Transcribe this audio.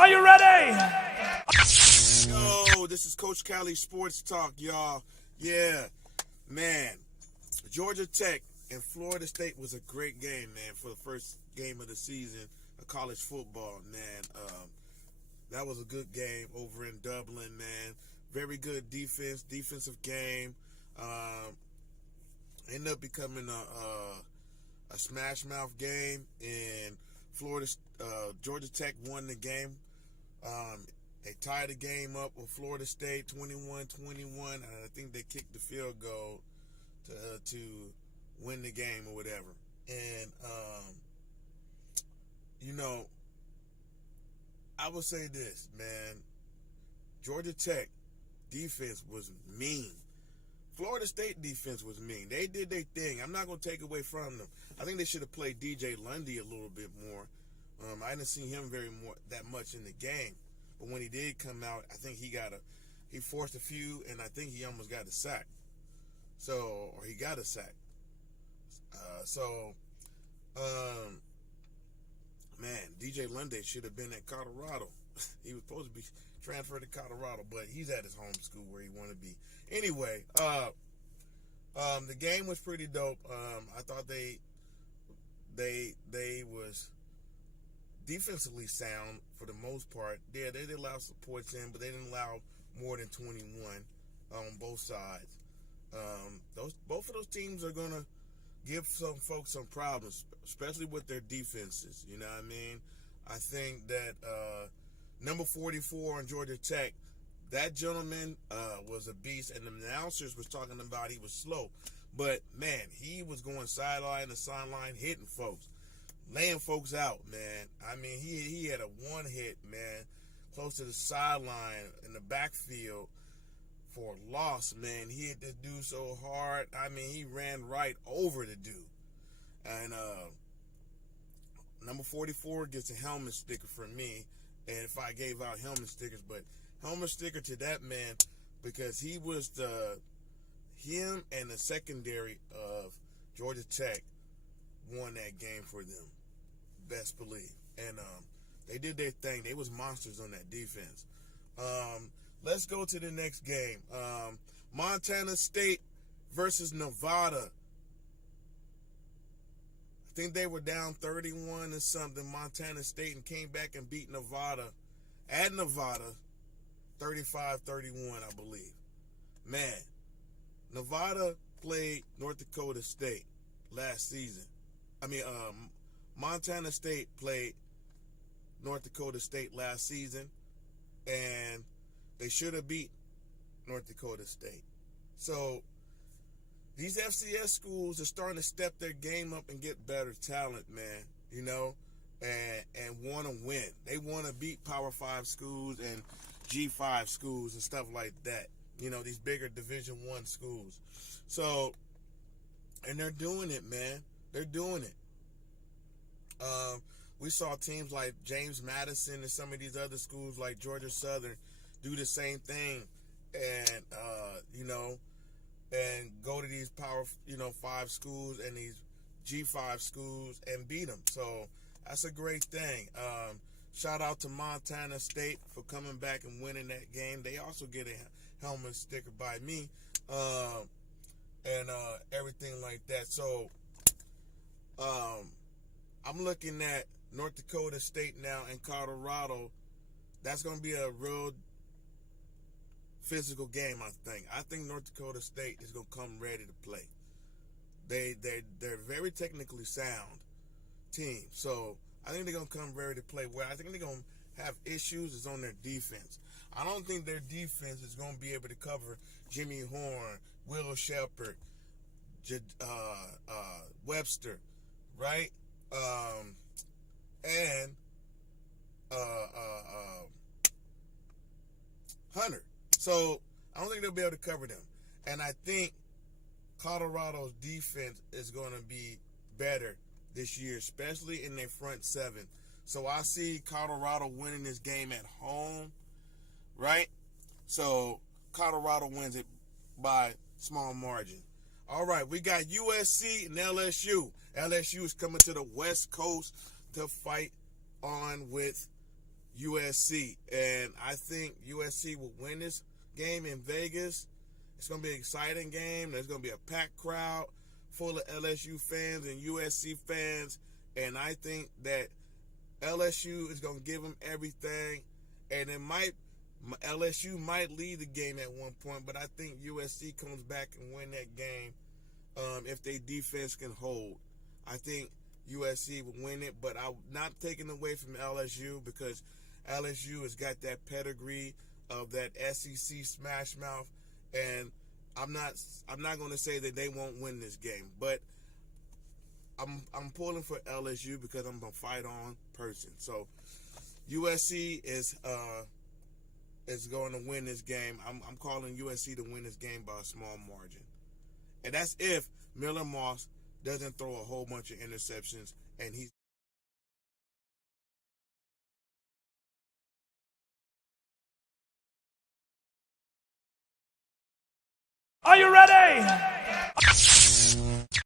Are you ready? Yo, this is Coach Cali Sports Talk, y'all. Yeah, man. Georgia Tech and Florida State was a great game, man, for the first game of the season of college football, man. That was a good game over in Dublin, man. Very good defensive game. Ended up becoming a smash mouth game, and Georgia Tech won the game. They tied the game up with Florida State 21-21, and I think they kicked the field goal to win the game or whatever. And I would say this, man. Georgia Tech defense was mean. Florida State defense was mean. They did their thing. I'm not going to take away from them. I think they should have played DJ Lundy a little bit more. I didn't see him that much in the game. But when he did come out, I think he forced a few, and I think he almost got a sack. Or he got a sack. Man, DJ Lundy should have been at Colorado. He was supposed to be transferred to Colorado, but he's at his home school where he wanted to be. Anyway, the game was pretty dope. I thought they was defensively sound for the most part. Yeah, they did allow some points in, but they didn't allow more than 21 on both sides. Both of those teams are gonna give some folks some problems, especially with their defenses. You know what I mean? I think that number 44 on Georgia Tech, that gentleman was a beast, and the announcers was talking about he was slow. But, man, he was going sideline to sideline, hitting folks, laying folks out, man. I mean, he had a one hit, man, close to the sideline in the backfield for a loss, man. He hit this dude so hard. I mean, he ran right over the dude. And number 44 gets a helmet sticker from me. And if I gave out helmet stickers, but helmet sticker to that man, because he was him and the secondary of Georgia Tech won that game for them. Best believe. And they did their thing. They was monsters on that defense. Let's go to the next game. Montana State versus Nevada. I think they were down 31 or something, Montana State, and came back and beat Nevada at Nevada 35-31, I believe. Man, Nevada played North Dakota State last season. Montana State played North Dakota State last season, and they should have beat North Dakota State. So these FCS schools are starting to step their game up and get better talent, man, and want to win. They want to beat Power 5 schools and G5 schools and stuff like that, these bigger Division I schools. So, and they're doing it, man. They're doing it. We saw teams like James Madison and some of these other schools like Georgia Southern do the same thing and, and go to these Power, 5 schools and these G5 schools and beat them. So that's a great thing. Shout out to Montana State for coming back and winning that game. They also get a helmet sticker by me and everything like that. So I'm looking at North Dakota State now and Colorado. That's going to be a real physical game, I think. I think North Dakota State is going to come ready to play. They're very technically sound team. So I think they're going to come ready to play. Where I think they're going to have issues is on their defense. I don't think their defense is going to be able to cover Jimmy Horn, Will Shepard, Webster, right? And Hunter. So I don't think they'll be able to cover them. And I think Colorado's defense is going to be better this year, especially in their front seven. So I see Colorado winning this game at home, right? So Colorado wins it by small margin. All right, we got USC and LSU. LSU is coming to the West Coast to fight on with USC, and I think USC will win this game in Vegas. It's going to be an exciting game. There's going to be a packed crowd full of LSU fans and USC fans, and I think that LSU is going to give them everything, and LSU might lead the game at one point, but I think USC comes back and win that game if their defense can hold. I think USC will win it, but I'm not taking away from LSU because LSU has got that pedigree of that SEC smash mouth, and I'm not going to say that they won't win this game, but I'm pulling for LSU because I'm a fight on person. So USC is going to win this game. I'm calling USC to win this game by a small margin, and that's if Miller Moss doesn't throw a whole bunch of interceptions and he's. Are you ready?